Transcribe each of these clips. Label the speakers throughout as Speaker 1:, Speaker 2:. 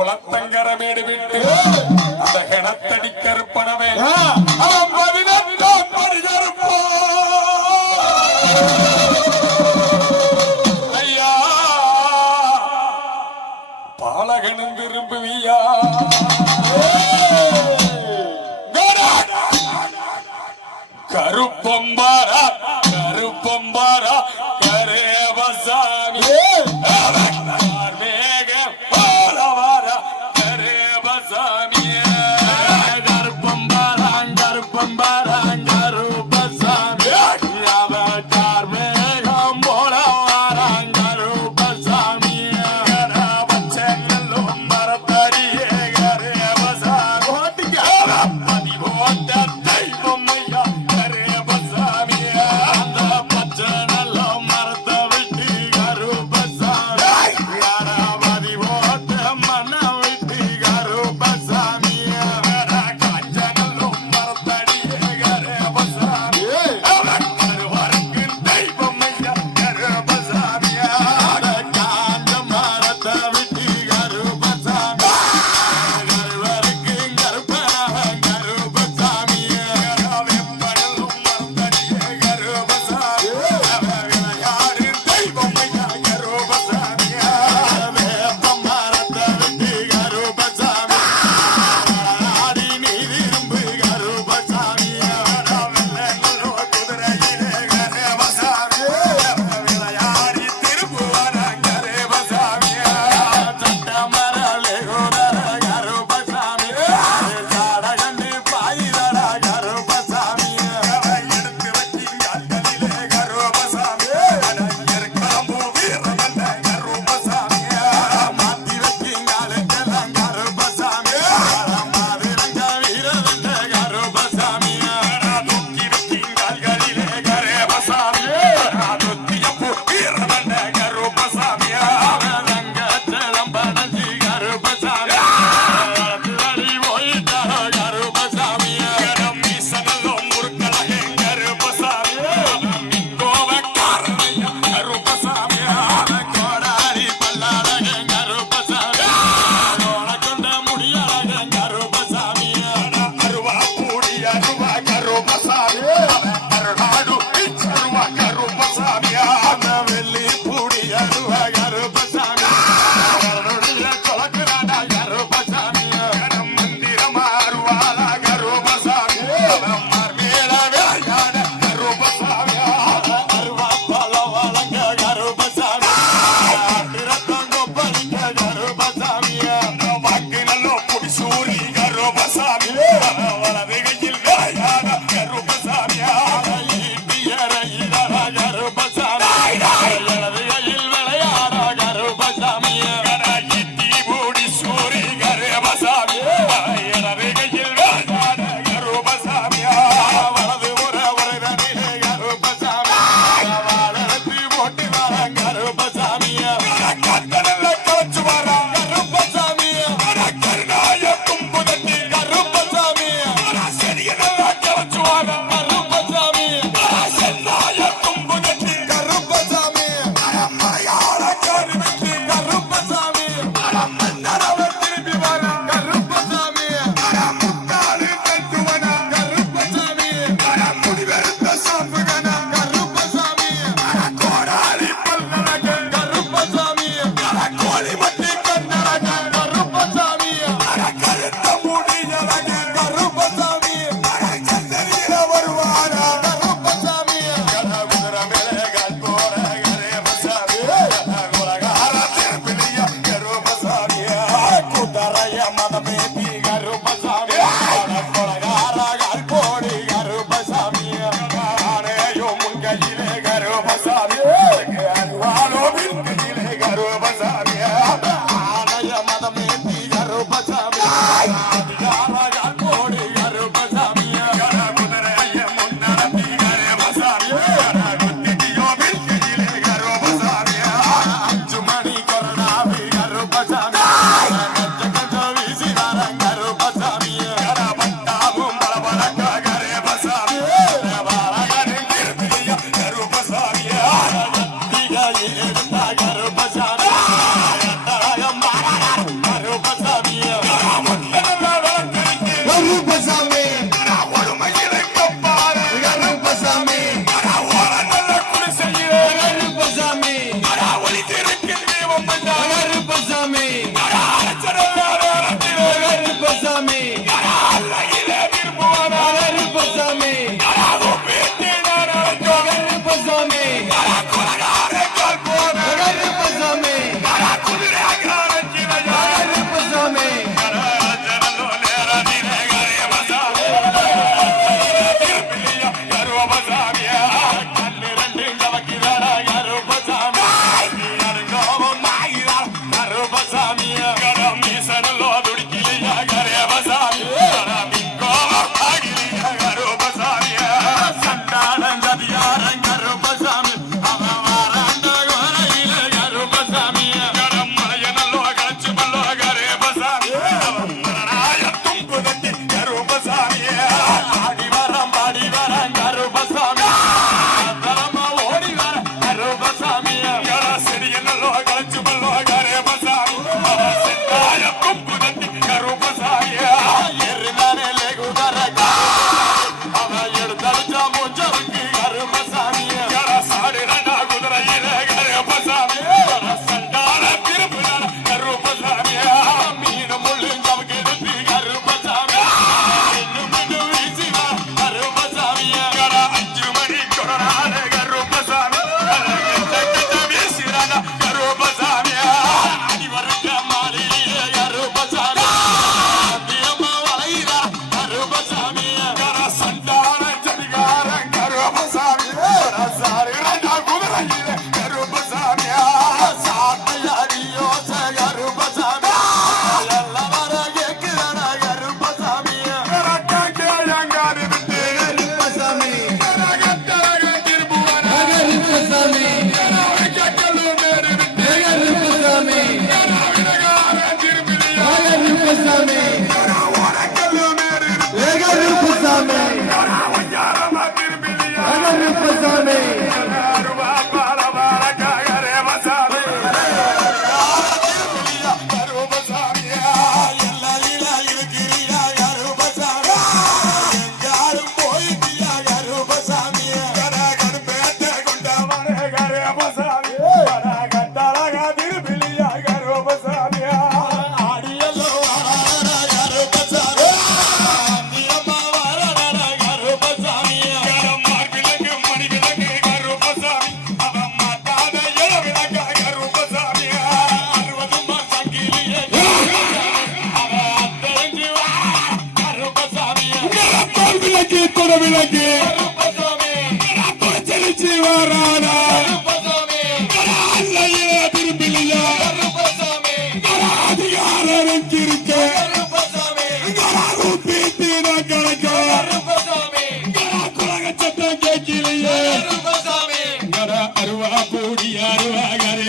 Speaker 1: குளத்தங்கரமேடு விட்டு அந்த கிணத்தடி கருப்பனவே. அவன் பதினெட்டாம் படி. ஐயா பாலகனும் விரும்புவியா கருப்பம்பாரா கருப்பம்பாரா கரேவசாமி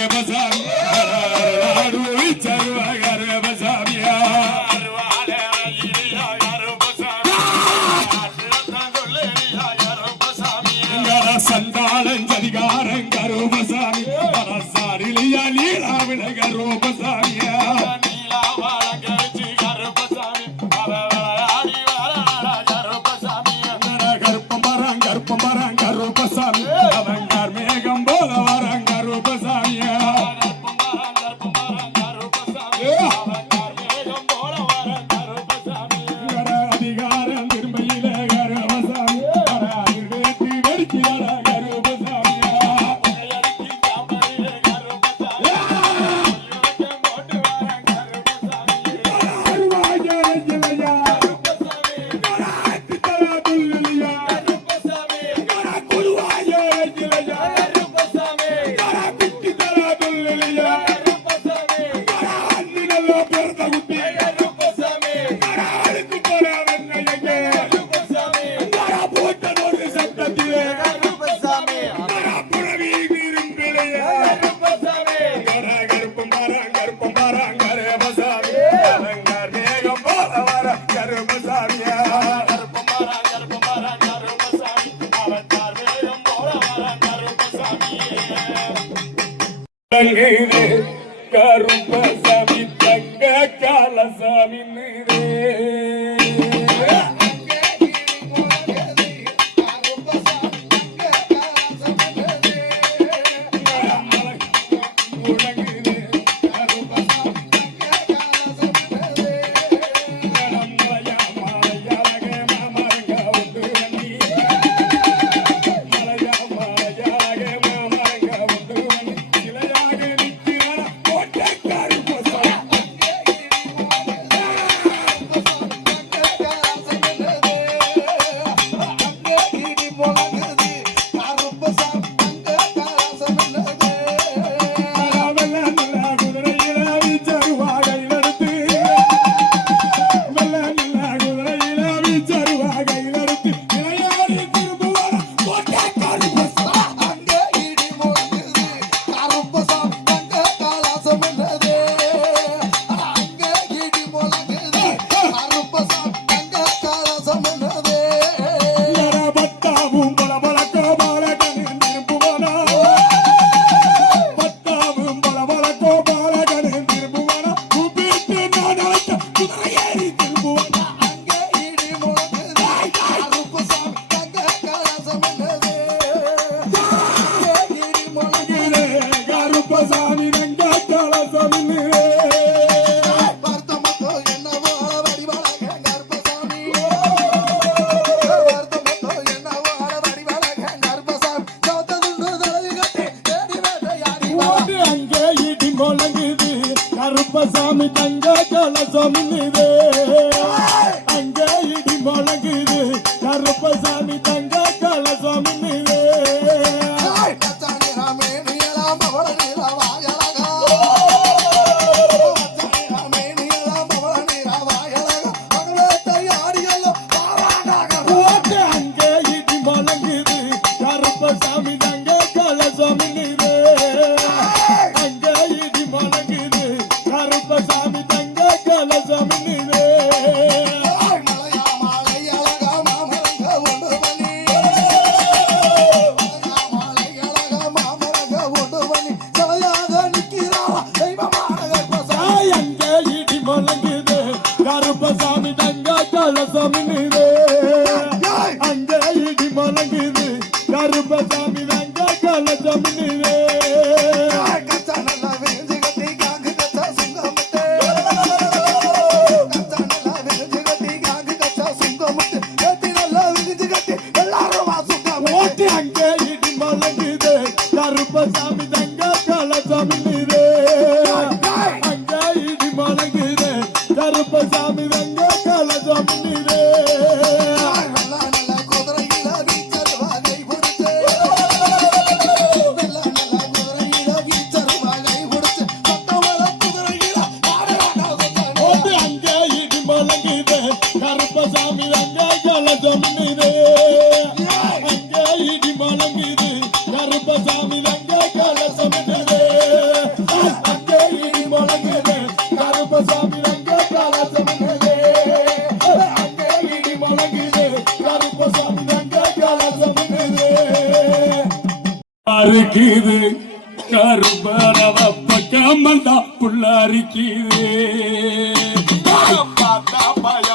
Speaker 2: Yeah. தங்குது கருப்பசாமி தங்க காலசாமி நீரே. Ay, சாமி தங்க கலசம் தங்க இடி முழங்குது கருப்பசாமி புள்ளாரிக்குது கருபரவ பக்கம் புள்ளாரிக்குது
Speaker 1: பார்த்தா பய